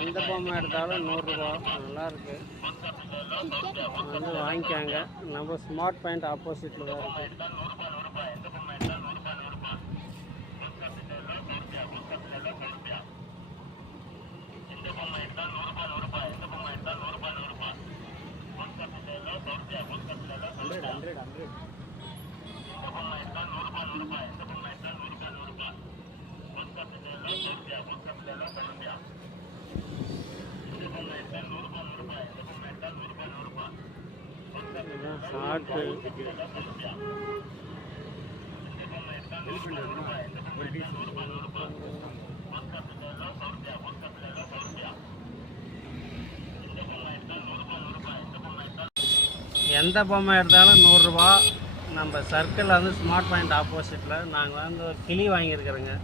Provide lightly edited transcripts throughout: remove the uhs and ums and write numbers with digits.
எந்த பொம்மை எடுத்தாலும் 100 ரூபா. நல்லாயிருக்கு, வந்து வாங்கிக்காங்க. நம்ம ஸ்மார்ட் பாயிண்ட் ஆப்போசிட்டில் தான் இருக்குது. ஹார்ட்டு எந்த பொம்மை எடுத்தாலும் 100 ரூபா. நம்ம சர்க்கிளில் வந்து ஸ்மார்ட் பாயிண்ட் ஆப்போசிட்டில் நாங்கள் வந்து ஒரு கிளி வாங்கியிருக்கிறோங்க.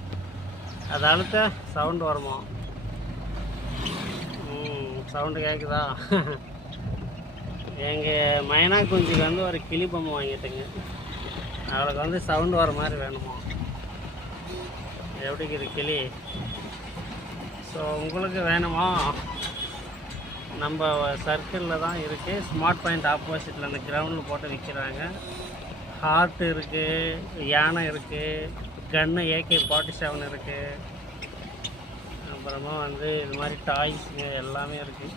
அது அழுத்த சவுண்டு வருமா? சவுண்டு கேட்குதா? எங்கள் மைனா குஞ்சுக்கு வந்து ஒரு கிளி பொம்மை வாங்கிட்டுங்க. அவளுக்கு வந்து சவுண்டு வர மாதிரி வேணுமா? எப்படிக்குது கிளி? ஸோ உங்களுக்கு வேணுமா? நம்ம சர்க்கிளில் தான் இருக்குது. ஸ்மார்ட் பாயிண்ட் ஆப்போசிட்டில் அந்த கிரவுண்டில் போட்டு விற்கிறாங்க. ஹார்ட் இருக்குது, யானை இருக்குது, கன்னு AK-47 இருக்குது. அப்புறமா வந்து இது மாதிரி டாய்ஸுங்க எல்லாமே இருக்குது.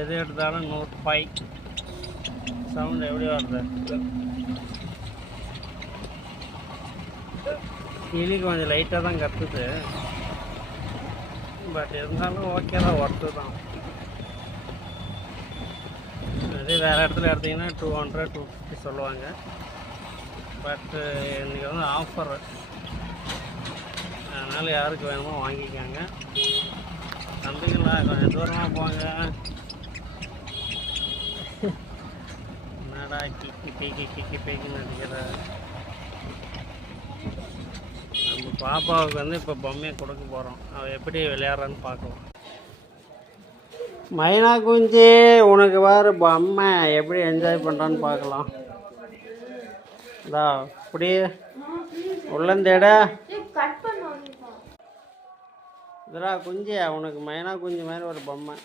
எது எடுத்தாலும் 100 ரூபாய். சவுண்ட் எப்படி வருது? கிளி கொஞ்சம் லைட்டாக தான் கற்றுது, பட் இருந்தாலும் ஓகே தான், ஒர்த்து தான். அதே வேறு இடத்துல எடுத்திங்கன்னா 200 250 சொல்லுவாங்க. பட்டு இன்றைக்கி வந்து ஆஃபர், அதனால் யாருக்கு வேணுமோ வாங்கிக்காங்க. தம்பிங்களா கொஞ்சம் தூரமாக போங்க. என்னடா கிக்கி பேக்கின்னு நினைக்கிற? நம்ம பாப்பாவுக்கு வந்து இப்போ பொம்மையை கொடுக்க போகிறோம். அவள் எப்படி விளையாடுறான்னு பார்க்கலாம். மைனா குஞ்சு, உனக்கு வேறு பொம்மை எப்படி என்ஜாய் பண்ணுறான்னு பார்க்கலாம். இதா இப்படி உள்ளந்தேட இதுடா குஞ்சு, உனக்கு மைனா குஞ்சு மாதிரி ஒரு பொம்மை.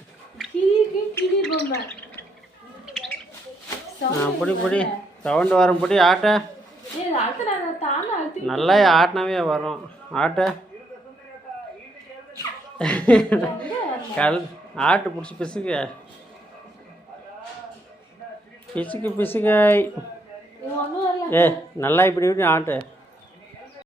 அப்படி சவுண்டு வரும். பிடி ஆட்ட, நல்லா ஆட்டினாவே வரும். ஆட்ட ஆட்டு பிடிச்சி பிசுக்கு பிசுக்காய். நல்லா இப்படி ஆட்டு.